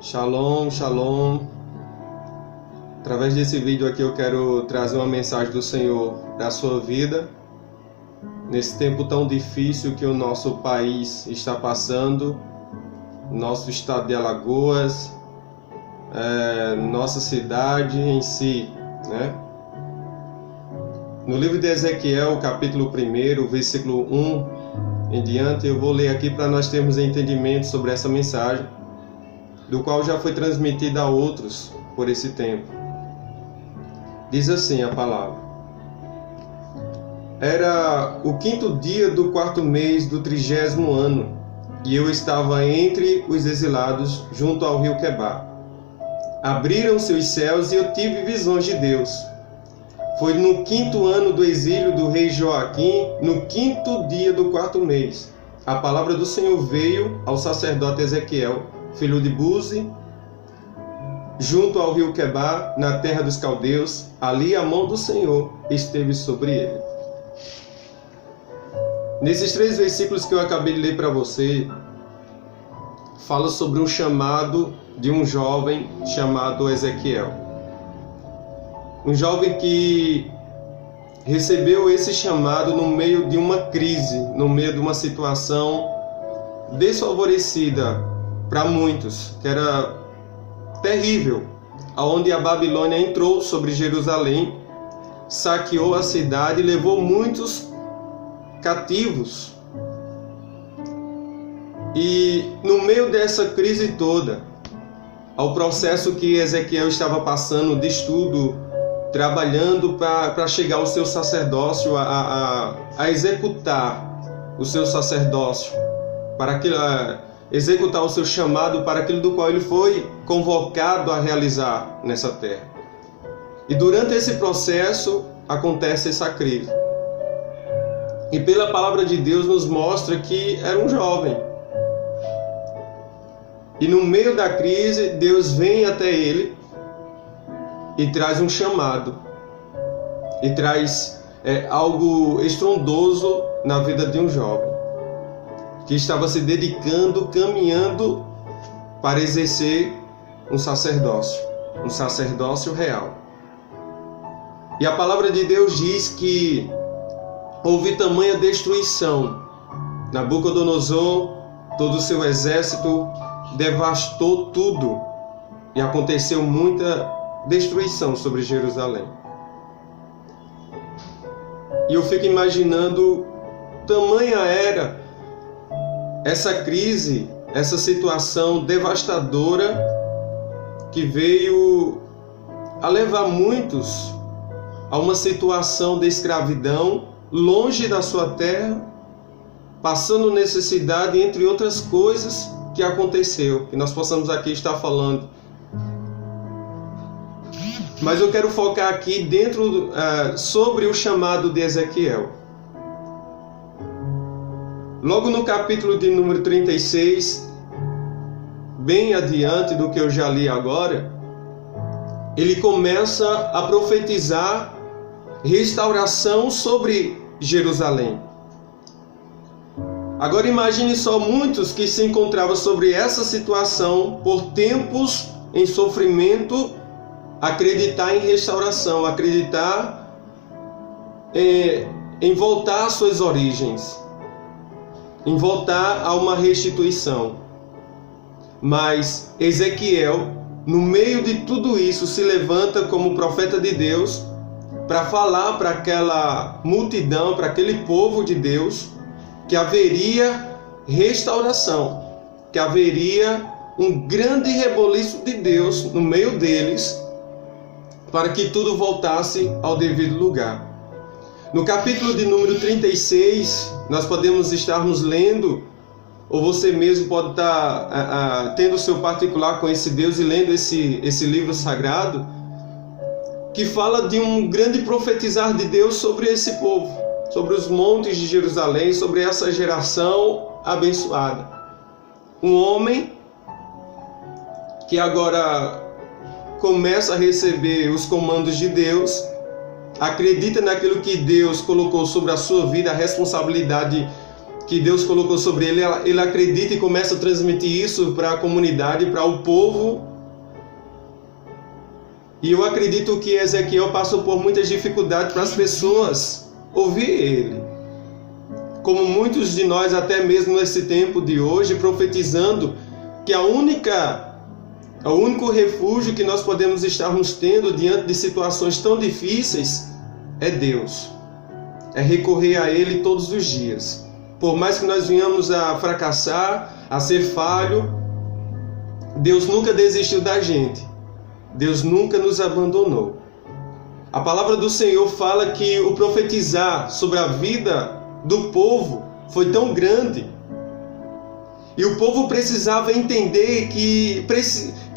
Shalom, shalom. Através desse vídeo aqui eu quero trazer uma mensagem do Senhor para a sua vida. Nesse tempo tão difícil que o nosso país está passando, nosso estado de Alagoas, nossa cidade em si, né? No livro de Ezequiel, capítulo 1, versículo 1 em diante, eu vou ler aqui para nós termos entendimento sobre essa mensagem, do qual já foi transmitida a outros por esse tempo. Diz assim a palavra: Era o 5º dia do 4º mês do 30º ano, e eu estava entre os exilados junto ao rio Quebar. Abriram-se os céus e eu tive visões de Deus. Foi no 5º ano do exílio do rei Joaquim, no 5º dia do 4º mês. A palavra do Senhor veio ao sacerdote Ezequiel, filho de Buzi, junto ao rio Quebar, na terra dos caldeus. Ali a mão do Senhor esteve sobre ele. Nesses 3 versículos que eu acabei de ler para você, fala sobre um chamado de um jovem chamado Ezequiel. Um jovem que recebeu esse chamado no meio de uma crise, no meio de uma situação desfavorecida para muitos, que era terrível, aonde a Babilônia entrou sobre Jerusalém, saqueou a cidade e levou muitos cativos. E no meio dessa crise toda, ao processo que Ezequiel estava passando de estudo, trabalhando para chegar ao seu sacerdócio, a executar o seu sacerdócio, para executar o seu chamado para aquilo do qual ele foi convocado a realizar nessa terra. E durante esse processo acontece essa crise. E pela palavra de Deus nos mostra que era um jovem. E no meio da crise, Deus vem até ele e traz um chamado. E traz algo estrondoso na vida de um jovem que estava se dedicando, caminhando para exercer um sacerdócio real. E a palavra de Deus diz que houve tamanha destruição. Nabucodonosor, todo o seu exército, devastou tudo e aconteceu muita destruição sobre Jerusalém. E eu fico imaginando, tamanha era essa crise, essa situação devastadora que veio a levar muitos a uma situação de escravidão, longe da sua terra, passando necessidade, entre outras coisas que aconteceu, que nós possamos aqui estar falando. Mas eu quero focar aqui sobre o chamado de Ezequiel. Logo no capítulo de número 36, bem adiante do que eu já li agora, ele começa a profetizar restauração sobre Jerusalém. Agora imagine só muitos que se encontravam sobre essa situação por tempos em sofrimento, acreditar em restauração, acreditar em voltar às suas origens, em voltar a uma restituição. Mas Ezequiel, no meio de tudo isso, se levanta como profeta de Deus para falar para aquela multidão, para aquele povo de Deus, que haveria restauração, que haveria um grande reboliço de Deus no meio deles, para que tudo voltasse ao devido lugar. No capítulo de número 36, nós podemos estarmos lendo, ou você mesmo pode estar tendo o seu particular com esse Deus e lendo esse livro sagrado, que fala de um grande profetizar de Deus sobre esse povo, sobre os montes de Jerusalém, sobre essa geração abençoada. Um homem que agora começa a receber os comandos de Deus, acredita naquilo que Deus colocou sobre a sua vida, a responsabilidade que Deus colocou sobre ele, ele acredita e começa a transmitir isso para a comunidade, para o povo. E eu acredito que Ezequiel passou por muitas dificuldades para as pessoas ouvir ele. Como muitos de nós, até mesmo nesse tempo de hoje, profetizando que o único refúgio que nós podemos estarmos tendo diante de situações tão difíceis é Deus. É recorrer a Ele todos os dias. Por mais que nós venhamos a fracassar, a ser falho, Deus nunca desistiu da gente. Deus nunca nos abandonou. A palavra do Senhor fala que o profetizar sobre a vida do povo foi tão grande. E o povo precisava entender que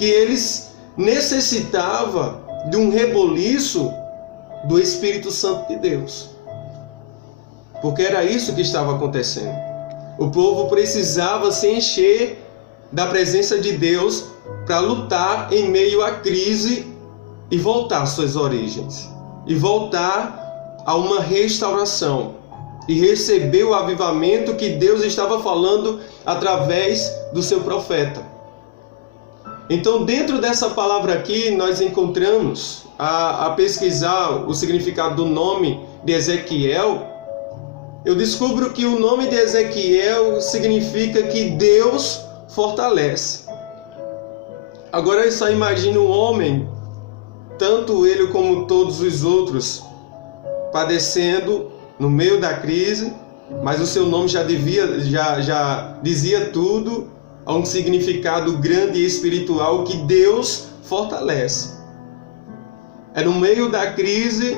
eles necessitavam de um reboliço do Espírito Santo de Deus. Porque era isso que estava acontecendo. O povo precisava se encher da presença de Deus para lutar em meio à crise e voltar às suas origens. E voltar a uma restauração. E receber o avivamento que Deus estava falando através do seu profeta. Então, dentro dessa palavra aqui, nós encontramos, a pesquisar o significado do nome de Ezequiel, eu descubro que o nome de Ezequiel significa que Deus fortalece. Agora eu só imagino um homem, tanto ele como todos os outros, padecendo no meio da crise, mas o seu nome já dizia tudo, a um significado grande e espiritual que Deus fortalece. É no meio da crise,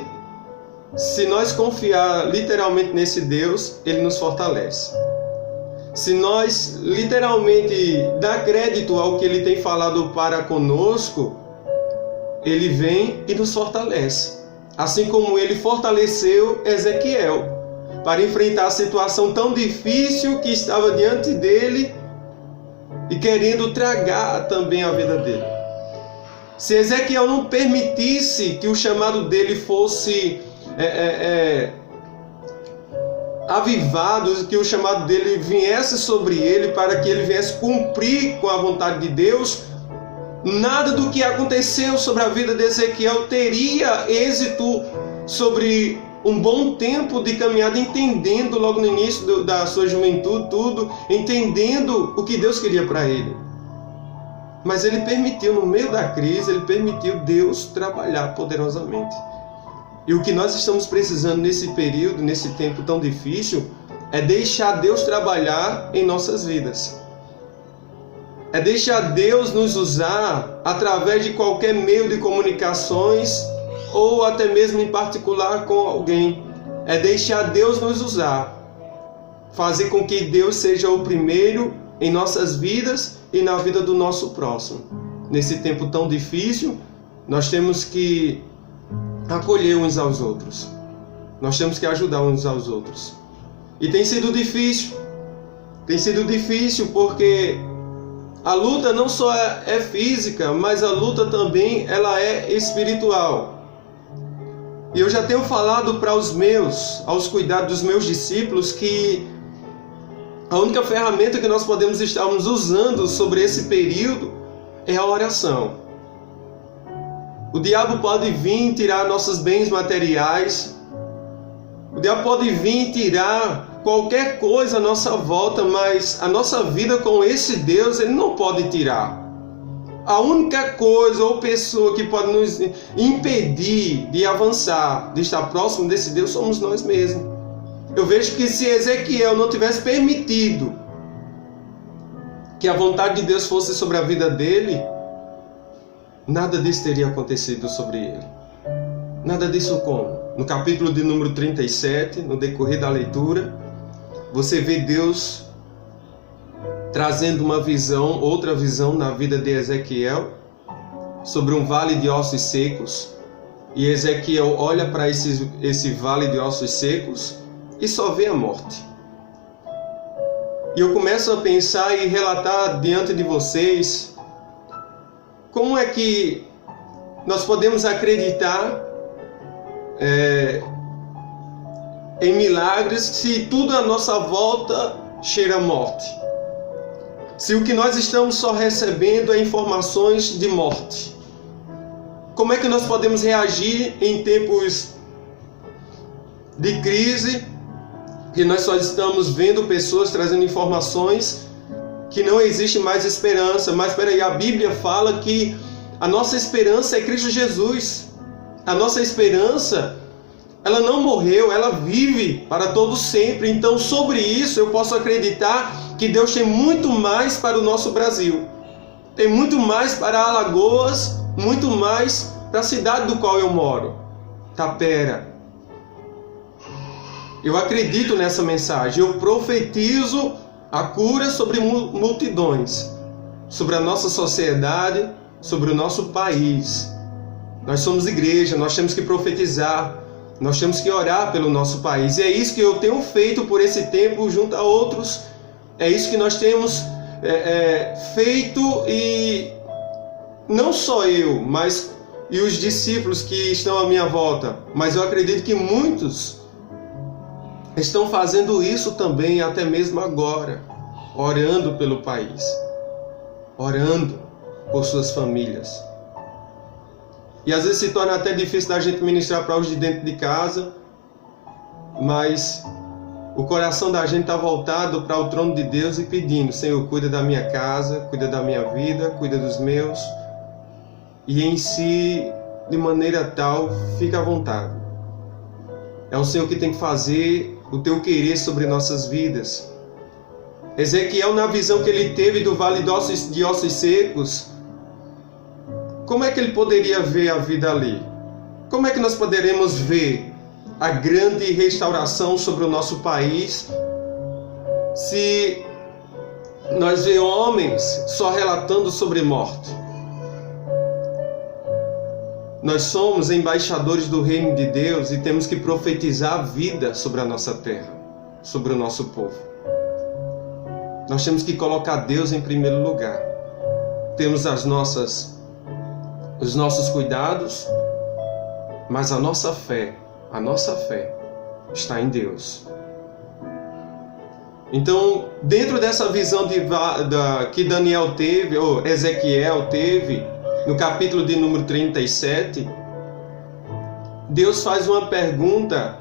se nós confiar literalmente nesse Deus, Ele nos fortalece. Se nós literalmente dar crédito ao que Ele tem falado para conosco, Ele vem e nos fortalece. Assim como Ele fortaleceu Ezequiel para enfrentar a situação tão difícil que estava diante dele e querendo tragar também a vida dele. Se Ezequiel não permitisse que o chamado dele fosse avivado, que o chamado dele viesse sobre ele para que ele viesse cumprir com a vontade de Deus, nada do que aconteceu sobre a vida de Ezequiel teria êxito sobre um bom tempo de caminhada, entendendo logo no início da sua juventude tudo, entendendo o que Deus queria para ele. Mas ele permitiu, no meio da crise, ele permitiu Deus trabalhar poderosamente. E o que nós estamos precisando nesse período, nesse tempo tão difícil, é deixar Deus trabalhar em nossas vidas. É deixar Deus nos usar através de qualquer meio de comunicações ou até mesmo em particular com alguém. É deixar Deus nos usar. Fazer com que Deus seja o primeiro em nossas vidas e na vida do nosso próximo. Nesse tempo tão difícil, nós temos que acolher uns aos outros. Nós temos que ajudar uns aos outros. E tem sido difícil. Tem sido difícil porque a luta não só é física, mas a luta também ela é espiritual. E eu já tenho falado para aos cuidados dos meus discípulos, que a única ferramenta que nós podemos estarmos usando sobre esse período é a oração. O diabo pode vir tirar nossos bens materiais, o diabo pode vir tirar qualquer coisa à nossa volta, mas a nossa vida com esse Deus ele não pode tirar. A única coisa ou pessoa que pode nos impedir de avançar, de estar próximo desse Deus, somos nós mesmos. Eu vejo que se Ezequiel não tivesse permitido que a vontade de Deus fosse sobre a vida dele, nada disso teria acontecido sobre ele. Nada disso como? No capítulo de número 37, no decorrer da leitura, você vê Deus trazendo uma visão, outra visão na vida de Ezequiel, sobre um vale de ossos secos. E Ezequiel olha para esse vale de ossos secos e só vê a morte. E eu começo a pensar e relatar diante de vocês como é que nós podemos acreditar em milagres se tudo à nossa volta cheira a morte? Se o que nós estamos só recebendo é informações de morte, como é que nós podemos reagir em tempos de crise, que nós só estamos vendo pessoas trazendo informações que não existe mais esperança? Mas espera aí, a Bíblia fala que a nossa esperança é Cristo Jesus. A nossa esperança, ela não morreu, ela vive para todo sempre. Então, sobre isso, eu posso acreditar que Deus tem muito mais para o nosso Brasil. Tem muito mais para Alagoas, muito mais para a cidade do qual eu moro, Tapera. Eu acredito nessa mensagem. Eu profetizo a cura sobre multidões, sobre a nossa sociedade, sobre o nosso país. Nós somos igreja, nós temos que profetizar, nós temos que orar pelo nosso país. E é isso que eu tenho feito por esse tempo junto a outros. É isso que nós temos feito, e não só eu, mas e os discípulos que estão à minha volta. Mas eu acredito que muitos estão fazendo isso também, até mesmo agora, orando pelo país, orando por suas famílias. E às vezes se torna até difícil da gente ministrar para os de dentro de casa, mas o coração da gente está voltado para o trono de Deus e pedindo: Senhor, cuida da minha casa, cuida da minha vida, cuida dos meus, e em si, de maneira tal, fica à vontade. É o Senhor que tem que fazer o teu querer sobre nossas vidas. Ezequiel, na visão que ele teve do vale de ossos secos, como é que ele poderia ver a vida ali? Como é que nós poderemos ver a grande restauração sobre o nosso país se nós vemos homens só relatando sobre morte? Nós somos embaixadores do reino de Deus e temos que profetizar a vida sobre a nossa terra, sobre o nosso povo. Nós temos que colocar Deus em primeiro lugar. Temos os nossos cuidados, mas a nossa fé está em Deus. Então, dentro dessa visão que Daniel teve, ou Ezequiel teve, no capítulo de número 37, Deus faz uma pergunta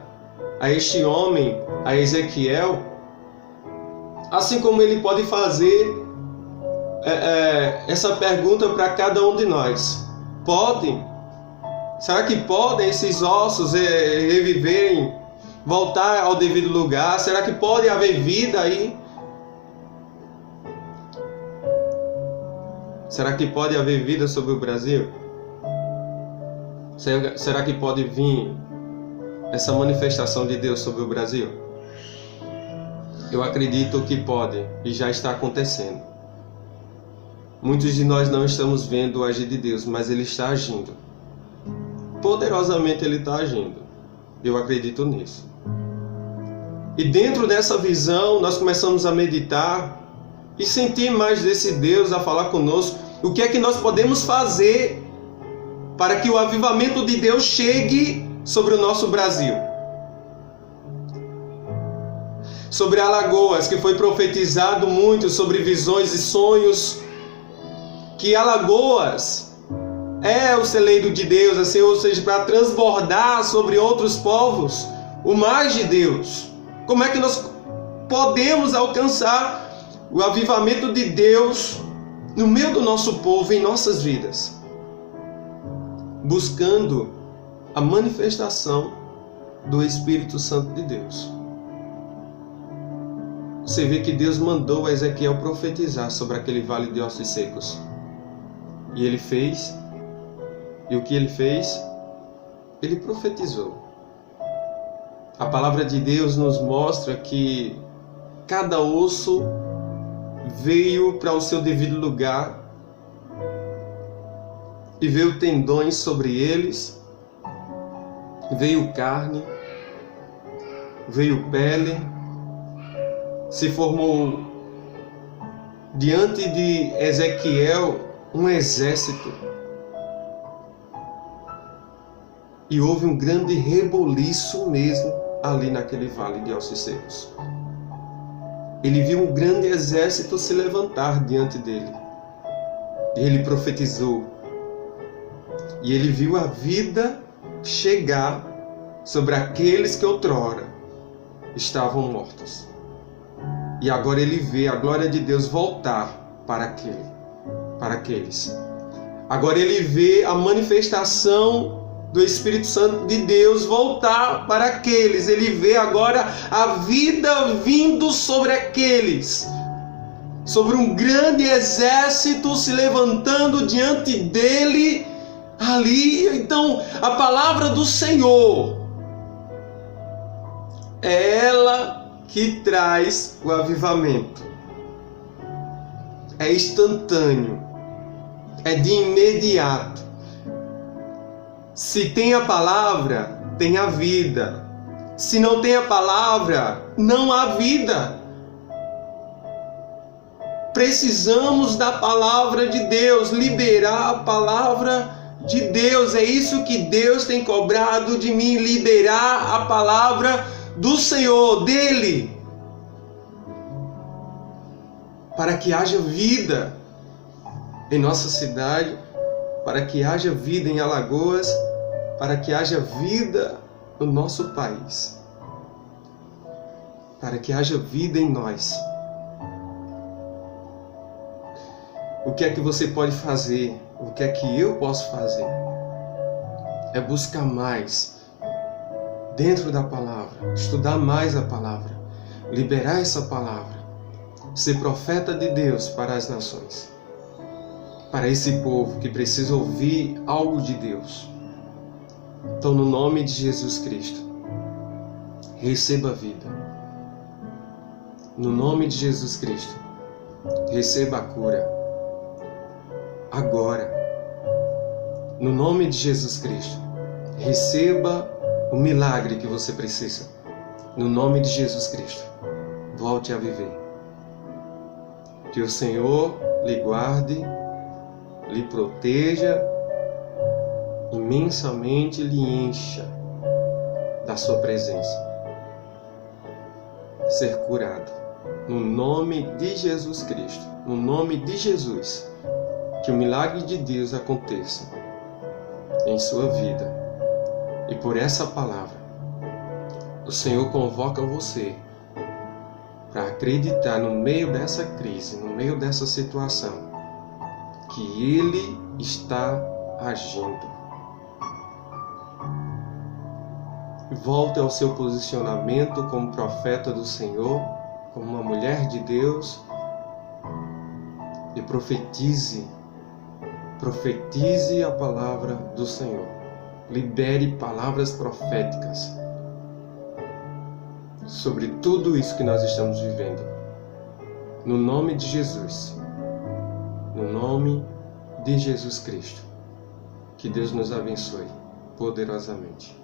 a este homem, a Ezequiel, assim como ele pode fazer essa pergunta para cada um de nós. Será que podem esses ossos reviverem, voltar ao devido lugar? Será que pode haver vida aí? Será que pode haver vida sobre o Brasil? Será que pode vir essa manifestação de Deus sobre o Brasil? Eu acredito que pode, e já está acontecendo. Muitos de nós não estamos vendo o agir de Deus, mas Ele está agindo. Poderosamente Ele está agindo. Eu acredito nisso. E dentro dessa visão, nós começamos a meditar e sentir mais desse Deus a falar conosco. O que é que nós podemos fazer para que o avivamento de Deus chegue sobre o nosso Brasil? Sobre Alagoas, que foi profetizado muito sobre visões e sonhos, que Alagoas é o celeiro de Deus, assim, ou seja, para transbordar sobre outros povos o mais de Deus. Como é que nós podemos alcançar o avivamento de Deus no meio do nosso povo, em nossas vidas? Buscando a manifestação do Espírito Santo de Deus. Você vê que Deus mandou a Ezequiel profetizar sobre aquele vale de ossos secos. E ele fez. E o que ele fez? Ele profetizou. A palavra de Deus nos mostra que cada osso veio para o seu devido lugar e veio tendões sobre eles, veio carne, veio pele, se formou diante de Ezequiel um exército e houve um grande reboliço mesmo ali naquele vale de ossos secos. ele viu um grande exército se levantar diante dele. Ele profetizou. E ele viu a vida chegar sobre aqueles que outrora estavam mortos. E agora ele vê a glória de Deus voltar para aqueles. Agora ele vê a manifestação do Espírito Santo de Deus voltar para aqueles. Ele vê agora a vida vindo sobre aqueles. Sobre um grande exército se levantando diante dele ali. Então, a palavra do Senhor é ela que traz o avivamento. É instantâneo. É de imediato. Se tem a palavra, tem a vida. Se não tem a palavra, não há vida. Precisamos da palavra de Deus, liberar a palavra de Deus. É isso que Deus tem cobrado de mim, liberar a palavra do Senhor, dele. Para que haja vida em nossa cidade, para que haja vida em Alagoas, para que haja vida no nosso país, para que haja vida em nós. O que é que você pode fazer? O que é que eu posso fazer? É buscar mais dentro da palavra, estudar mais a palavra, liberar essa palavra, ser profeta de Deus para as nações, para esse povo que precisa ouvir algo de Deus. Então, no nome de Jesus Cristo, receba a vida. No nome de Jesus Cristo, receba a cura. Agora, no nome de Jesus Cristo, receba o milagre que você precisa. No nome de Jesus Cristo, volte a viver. Que o Senhor lhe guarde, lhe proteja, imensamente lhe encha da sua presença. Ser curado. No nome de Jesus Cristo, no nome de Jesus, que o milagre de Deus aconteça em sua vida. E por essa palavra, o Senhor convoca você para acreditar no meio dessa crise, no meio dessa situação, que Ele está agindo. Volte ao seu posicionamento como profeta do Senhor, como uma mulher de Deus, e profetize a palavra do Senhor. Libere palavras proféticas sobre tudo isso que nós estamos vivendo. No nome de Jesus. No nome de Jesus Cristo. Que Deus nos abençoe poderosamente.